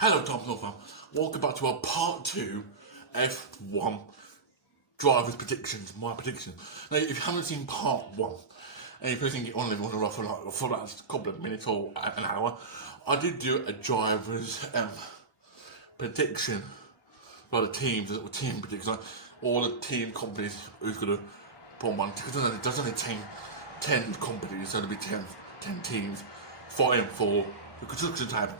Hello Thompson Fam, welcome back to our part 2 F1 drivers predictions, my prediction. Now if you haven't seen part 1, and if you think you only want to run for like a couple of minutes or an hour, I did do a drivers prediction for the teams, team predictions, like all the team companies who's going to put one, because there's only 10 companies, so there'll be 10 teams fighting for the construction table.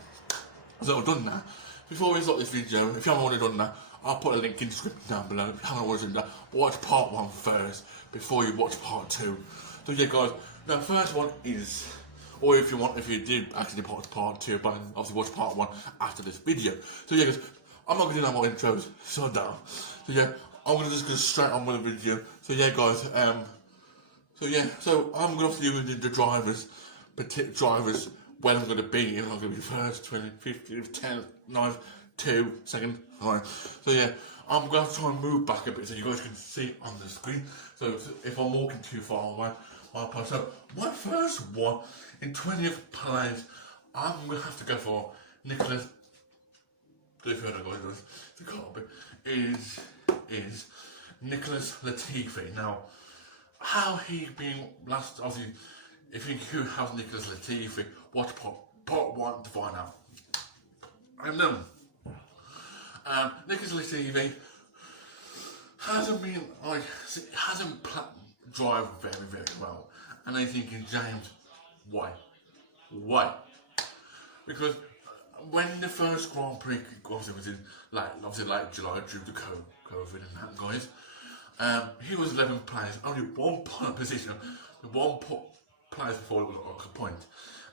So I've done that. Before we start this video, if you haven't already done that, I'll put a link in the description down below. If you haven't already done that, watch part 1 first before you watch part 2. So yeah guys, now the first one is, or if you did actually watch part 2, but obviously watch part 1 after this video. So yeah guys, I'm not going to do no more intros, so down. So yeah, I'm going to just go straight on with the video. So yeah guys, so I'm going to do the drivers when I'm going to be. I'm going to be first, 20, 50, 10, 9, 2, second, 5. So yeah, I'm going to try and move back a bit so you guys can see on the screen. So if I'm walking too far away, I'll pass. So my first one in 20th place, I'm going to have to go for Nicholas. The third guys, the copy is Nicholas Latifi. Now, how he been last? Obviously, if you have Nicholas Latifi, watch part 1 to find out. And Nicholas Latifi hasn't been drive very well, and I'm thinking, James, why? Because when the first Grand Prix obviously was in like July due to COVID and that, guys, he was 11th place, only 1 point position, 1 place before it was like a point.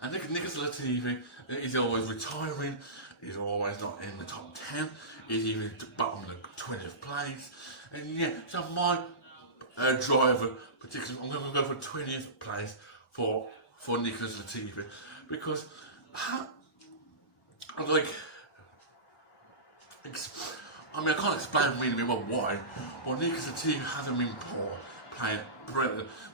And Nicholas Latifi is always retiring, he's always not in the top 10, he's even bottom of the 20th place. And yeah, so my driver particularly, I'm going to go for 20th place for Nicholas Latifi, because I can't explain really well why, but Nicholas Latifi hasn't been poor playing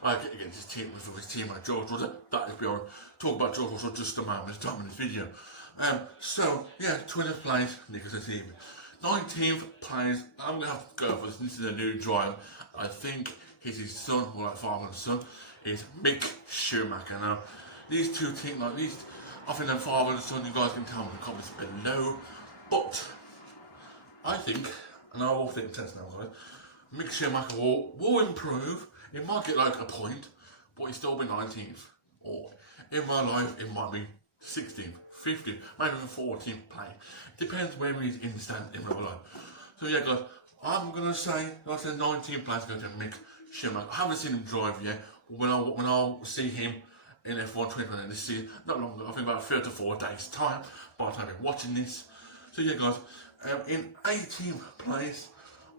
against his team, with his teammate George Russell. That is beyond. Talk about George Russell just a moment time in this video. So yeah, 20th place, Nicholas Latifi. 19th place, I'm gonna have to go for this. This is a new driver. I think he's his son, or like father and son, is Mick Schumacher. Now, these two teams, like these, I think they're father and son. You guys can tell me in the comments below. But I think, and I will think test now, guys, Mick Schumacher will improve. It might get like a point, but he'll still be 19th. Or in my life, it might be 16th, 15th, maybe even 14th play. It depends where he's in the stand in real life. So yeah, guys, I'm gonna say, like I said, 19th place goes to Mick Schumacher. I haven't seen him drive yet, but when I'll see him in F1 2020 this season, not long ago, I think about 3 to 4 days time, by the time you're watching this. So yeah, guys, in 18th place,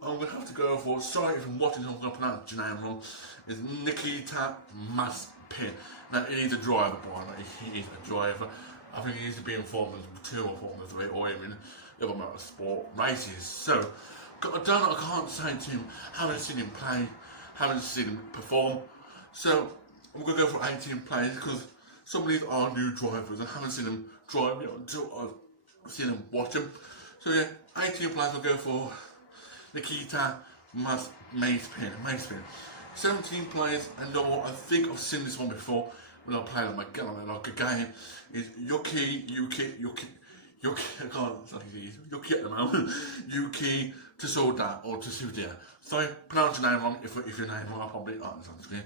I'm going to have to go for, sorry if I'm watching, I'm going to pronounce your name wrong, is Nikita Mazepin. Now, he's a driver, boy, he is a driver. I think he needs to be in Formula 2 or Formula 3 or even other motorsport races. So, I can't say to him, haven't seen him play, haven't seen him perform. So, I'm going to go for 18th place because some of these are new drivers. I haven't seen him drive yet until I've seen him watch him. So, yeah, 18th place I'll go for Nikita Mazepin. 17 players, and I think I've seen this one before when I played on like a game, is Yuki, I can't say Yuki at the moment, Yuki Tsunoda or Tsunoda. Sorry, pronounce your name wrong, if your name wrong, I'll probably answer on the screen.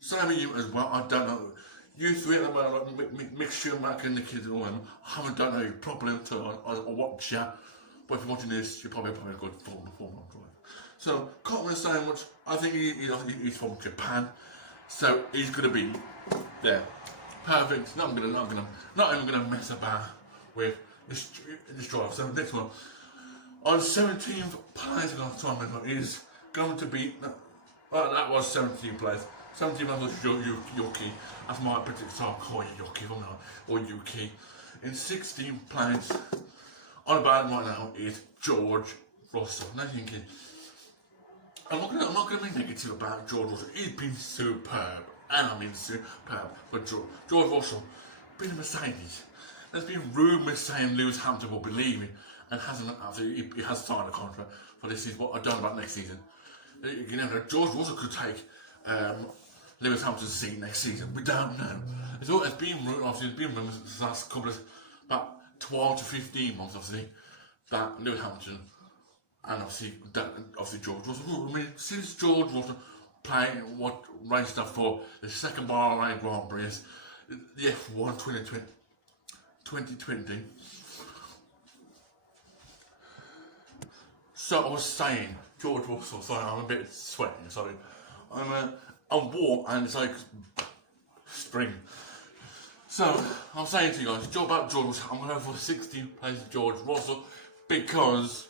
Same with you as well, I don't know. You three at the moment, like Mick Schumacher and Nikita, I don't know you properly until I watch you. But if you're watching this, you're probably a good Formula 1 driver. So, can't really say much. I think he's from Japan, so he's going to be there. Perfect. Not even gonna mess about with this driver. So next one, on 17th place, is going to be. That was 17th place. 17th place was Yuki. That's my particular. So I'll call you Yuki or Yuki. In 16th place, on about right now is George Russell. Now you're thinking, I'm not gonna be negative about George Russell. He's been superb, and I mean superb. But George Russell, been a Mercedes. There's been rumours saying Lewis Hampton will be leaving and hasn't actually, he has signed a contract for this season, but I don't know about next season. You know, George Russell could take Lewis Hampton's seat next season. We don't know. It's been obviously there's been rumours the last couple of about 12 to 15 months, obviously, that Lewis Hampton and obviously George Russell. I mean, since George Russell playing what race stuff for the second Bahrain Grand Prix, the F1 2020. So I was saying, George Russell, sorry, I'm a bit sweating, sorry. I'm warm and it's like spring. So I'm saying to you guys, about George Russell, I'm going for 16th place of George Russell because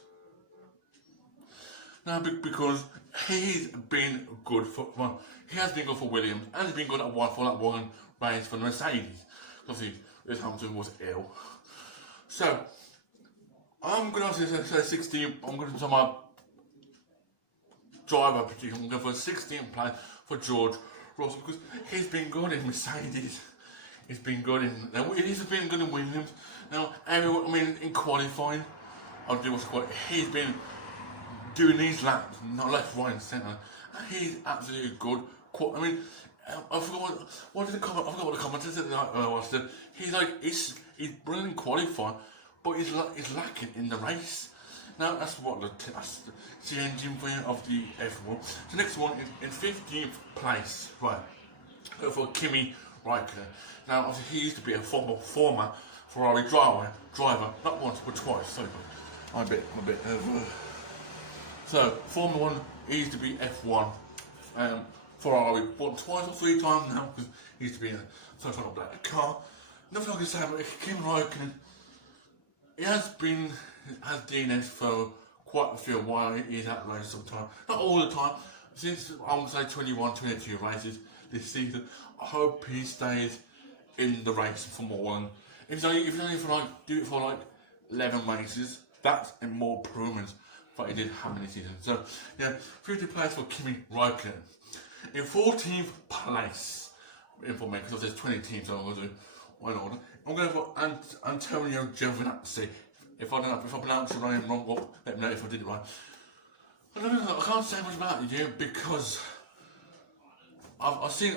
he's been good for he has been good for Williams and he's been good at one race for the Mercedes. Obviously, Lewis Hamilton was ill. So I'm going to say 16th. I'm going to tell my driver prediction. I'm going for 16th place for George Russell because he's been good in Mercedes. He's been good in. He's been good in Williams. Now, in qualifying, he's been doing these laps, not left, right, and centre. He's absolutely good. I mean, I forgot what did the comment. I forgot what the commentator said. He's brilliant in qualifying, but he's lacking in the race. Now that's that's the engine of the F1. The next one is in 15th place, right? Go for Kimi Räikkönen. Now obviously he used to be a former Ferrari driver, not once but twice. Sorry, I'm a bit. So Formula One, he used to be F1 Ferrari, won twice or 3 times now because he used to be in some sort of black car. Nothing I can say about Kimi Räikkönen. He has DNS for quite a few while. He's at race sometimes, not all the time. Since I would say 21, 22 races this season, I hope he stays in the race for more than if it's only for do it for 11 races. That's a more improvement what he did how many seasons. So yeah, 50th place for Kimi Räikkönen. In 14th place, because there's 20 teams, so I'm going to do one order. I'm going for Antonio Giovinazzi. If I pronounce your name wrong, well, let me know if I did it right. I can't say much about you because I've seen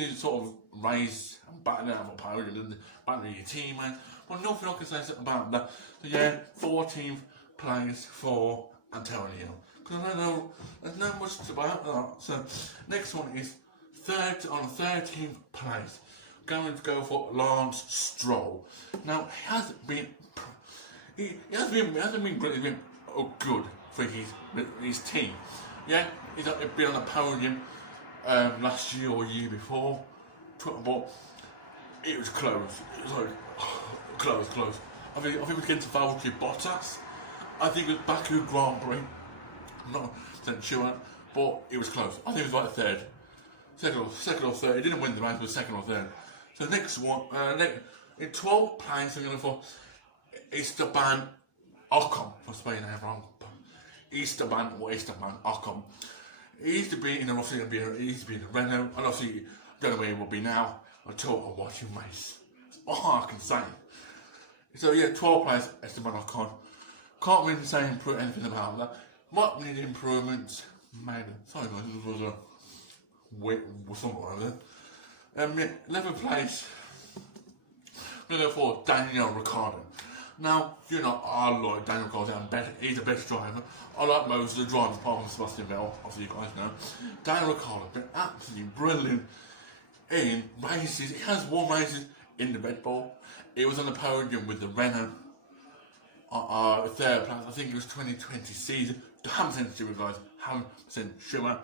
you sort of raise and battle out of a podium and battle your team, man. Well, nothing I can say about that. So yeah, 14th place for Antonio. Because I don't know, there's not much about that. So next one is 13th place. Going to go for Lance Stroll. Now he hasn't been really good for his team. Yeah, he's been on the podium last year or year before, but it was close. It was close. I think it was against Valtteri Bottas. I think it was Baku Grand Prix. I'm not sure, but it was close. I think it was third. Second or third. He didn't win the race, but second or third. So next one, in 12th place, I'm going for Esteban Ocon. I'm spelling that wrong. Esteban Ocon. He used to be in the Renault, and obviously, I don't know where he will be now until I watch him race. That's all I can say. So yeah, 12th place, Esteban Ocon. Can't really say anything about that. Might need improvements, maybe. Sorry guys, this was a something like that. 11th place, I'm going to go for Daniel Ricciardo. Now, I like Daniel Ricciardo, he's the best driver. I like most of the drivers apart from Sebastian Vettel, obviously you guys know. Daniel Ricciardo has been absolutely brilliant in races. He has won races in the Red Bull. He was on the podium with the Renault. Third place, I think it was 2020 season. I haven't sure, guys, haven't sure,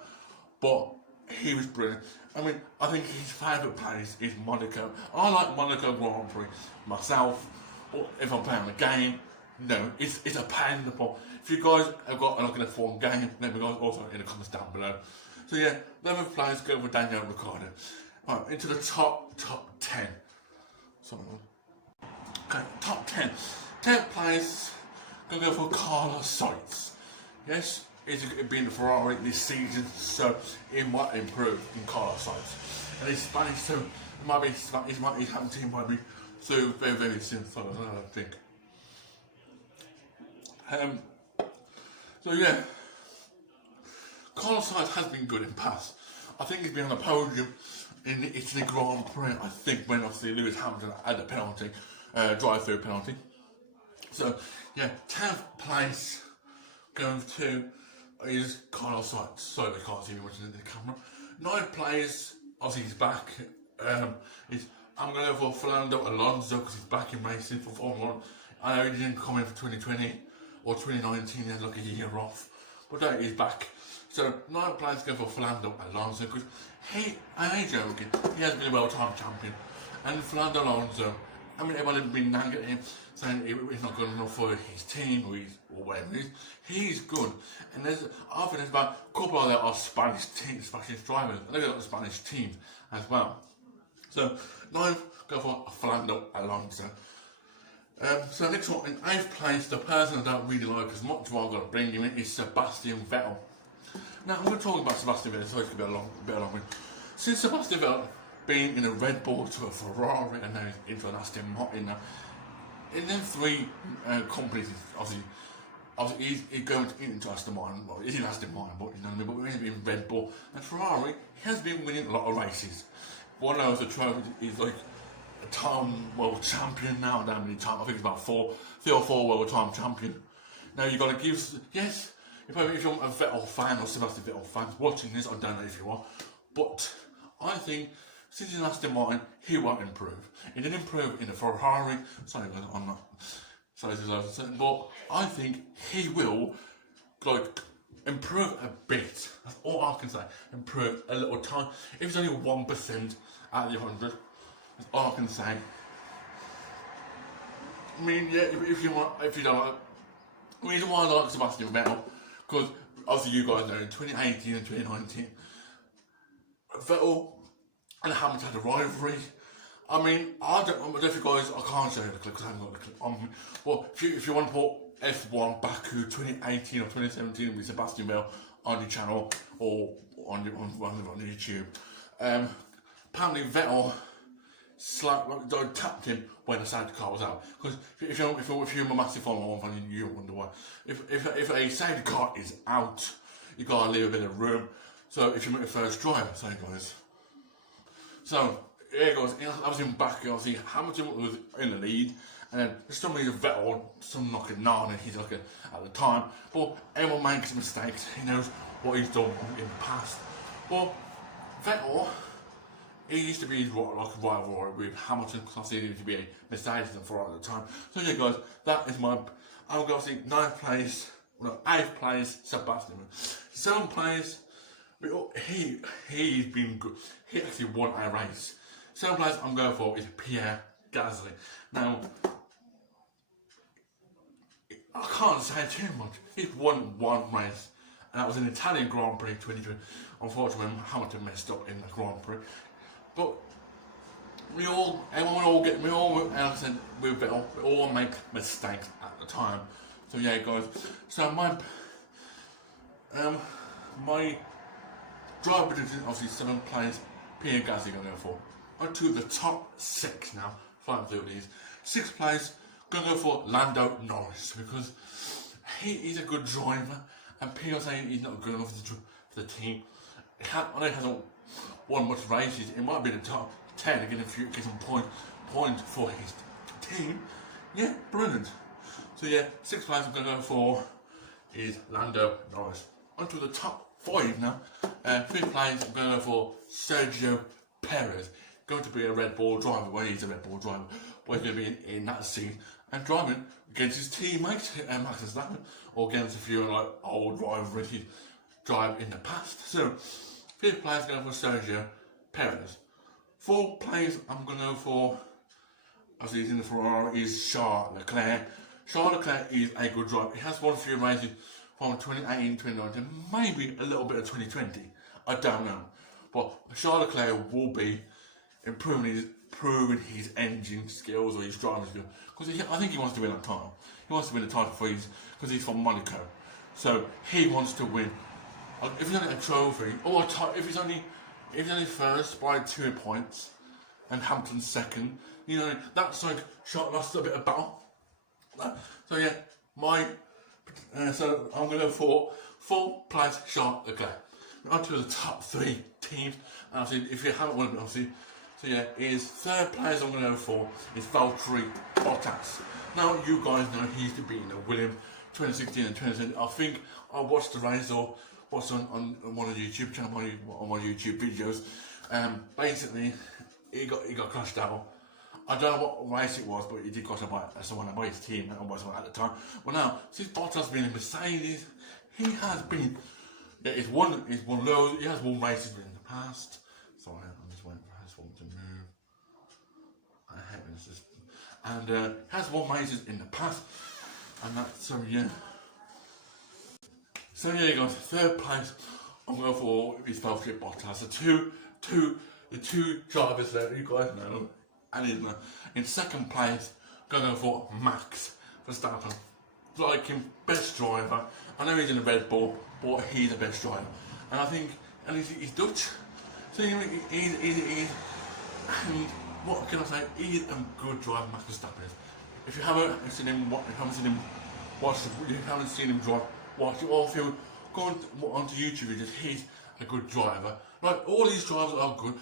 but he was brilliant. I mean, I think his favourite place is Monaco. I like Monaco Grand Prix myself, or if I'm playing a game. No, it's a pain in the butt. If you guys have got an F1 game, let me guys also in the comments down below. So yeah, 11th place, go for Daniel Ricciardo. Right, into the top 10. Okay, top 10. 10th place, gonna go for Carlos Sainz. Yes, he's been the Ferrari this season, so he might improve in Carlos Sainz. And he's Spanish, so his team might be So very, very soon, so I think. So yeah, Carlos Sainz has been good in past. I think he's been on the podium in the Italy Grand Prix, I think, when obviously Lewis Hamilton had a penalty, drive-through penalty. So yeah, 10th place going to is Carlos Sainz. Sorry, we can't see him watching the camera. 9th place, obviously he's back. I'm going to go for Fernando Alonso because he's back in racing for Formula 1. I know he didn't come in for 2020 or 2019, he had like a year off, but no, he's back. So 9th place going for Fernando Alonso because I ain't joking, he has been a world-time champion. And Fernando Alonso, I mean, everyone has been nagging at him, saying he's not good enough for his team or whatever it is. He's good. And I think there's about a couple of there are Spanish drivers, and they've got the Spanish teams as well. So, 9th, go for Fernando Alonso. So next one, in 8th place, the person I don't really like as much as I've got to bring him in is Sebastian Vettel. Now, I'm going to talk about Sebastian Vettel, so it's going to be a long one. Since Sebastian Vettel being in a Red Bull to a Ferrari and now he's into an Aston Martin now, in them three companies, obviously he's going into Aston Martin. Well, he's in Aston Martin, but you know what I mean. But we're going to be in Red Bull and Ferrari. He has been winning a lot of races. One of the trophies is like a time world champion now. How many times? I think it's about 3 or 4 world time champion. Now you got to give yes. If you're a Vettel fan or Sebastian Vettel fan watching this, I don't know if you are, but I think since he's in Aston Martin, he won't improve. He didn't improve in a Ferrari. Sorry, I'm not. Sorry, but I think he will like improve a bit. That's all I can say. Improve a little time. If it's only 1% out of the 100, that's all I can say. I mean, yeah, if you don't like, the reason why I like Sebastian Vettel, because obviously you guys know in 2018 and 2019, Vettel and Hamilton had a rivalry. I mean, I don't know if you guys, I can't show you the clip because I haven't got the clip on me. But if you want to put F1 Baku 2018 or 2017 with Sebastian Vettel on your channel or on YouTube, apparently Vettel tapped him when the safety car was out. Because if you're a massive Formula 1 fan, you wonder why. If a safety car is out, you gotta leave a bit of room. So if you make the first drive, so guys. So here goes. I was in back. Obviously Hamilton was in the lead, and then for some reason Vettel, some knocking nine, he's like at the time. But everyone makes mistakes. He knows what he's done in the past. But Vettel, he used to be like a rival with Hamilton because obviously he used to be a Mercedes and Ferrari at the time. So yeah, guys, that is my. I'm going to see 9th place, 8th place, Sebastian. 7th place. He's been good. He actually won a race. 7th place I'm going for is Pierre Gasly. Now, I can't say too much. He's won one race, and that was an Italian Grand Prix 2020. Unfortunately, Hamilton messed up in the Grand Prix. But we all make mistakes at the time. So yeah, guys. So my driver prediction, obviously 7th place, Pierre Gasly going to go for. On to the top 6 now, flying through these. 6th place, going to go for Lando Norris because he's a good driver, and people saying he's not good enough for the team. I know he hasn't won much races. It might be the top 10 to get some points for his team. Yeah, brilliant. So yeah, 6th place I'm going to go for is Lando Norris. On to the top 5 now. 5th place I'm going to go for Sergio Perez. Going to be a Red Bull driver. Well, he's a Red Bull driver, but he's going to be in that scene and driving against his teammate Max Verstappen, or against a few like old rivalries he drive in the past. So 5th place going for Sergio Perez. 4th place I'm going to go for, as he's in the Ferrari, is Charles Leclerc. Charles Leclerc is a good driver. He has won a few races from 2018, 2019, maybe a little bit of 2020. I don't know. But Charles Leclerc will be improving his engine skills or his driving skills. Because I think he wants to win that title. He wants to win the title because he's from Monaco. So he wants to win. If he's only a trophy, or if he's only first by 2 points, and Hampton second. You know, that's like shot lost a bit of battle. So yeah, so I'm going to go for 4 players shot okay. On to the top 3 teams. And obviously, if you haven't won it, obviously, so yeah, his third players I'm going to go for is Valtteri Bottas. Now you guys know he's the beating of Williams 2016 and 2017. I think I watched the race or watched on one of the YouTube channel, on my YouTube videos. Basically, he got crashed out. I don't know what race it was, but he did crash out by someone by his team and was at the time. Well, now since Bottas been in Mercedes, he has been. Yeah, he's won loads. He has won races in the past. Sorry, I'm just waiting for this one to move. I hate when it's just. And has won races in the past, and that's so yeah. So yeah, guys, third place I'm going for is Valtteri Bottas. The two drivers there, you guys know, and in second place, going for Max Verstappen. Like him, best driver. I know he's in the Red Bull, but he's the best driver. And I think, and he's Dutch. So he's and what can I say? He's a good driver, Max Verstappen is. If you haven't seen him, watch it. Or if you go onto YouTube videos, he's a good driver. Like all these drivers are good,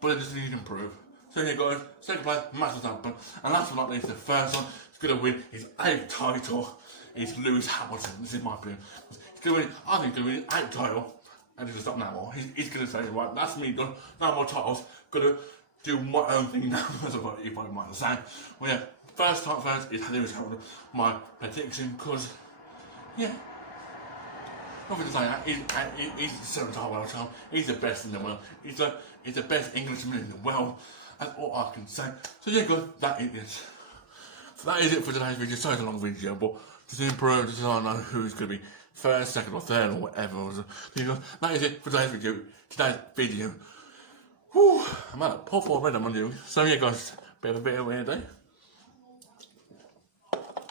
but they just need to improve. So here guys, second place, Max Verstappen, and last but not least, the first one is going to win his 8th title. Is Lewis Hamilton. This is my opinion. He's going to win. I think he's going to win his 8th title, and he's going to stop now more. He's going to say, right, that's me done. No more titles. Going to do my own thing now. That's what you probably might say. Well, yeah, first is Lewis Hamilton. My prediction, because yeah. Nothing to say that. He's the 7-time world champ. He's the best in the world. He's the best Englishman in the world. That's all I can say. So yeah, guys, that is it. So that is it for today's video. Sorry it's a long video, but just improve, just so I know who's going to be first, second, or third, or whatever. So guys, that is it for today's video. Whew, I'm at a pop already, I'm on you. So yeah, guys, bit of a weird day.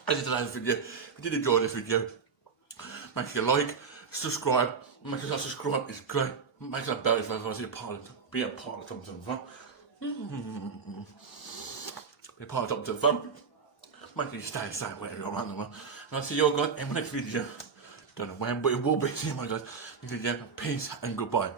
As in today's video, if you did enjoy this video, make sure you like, subscribe. Make sure you subscribe, it's great. Make sure that bell is be a part of Thompson Fam. Be a part of Thompson Fam. Make sure you stay safe wherever you're around the world. And I'll see you all guys in my next video. Don't know when, but it will be. See you, my guys. Next video. Peace and goodbye.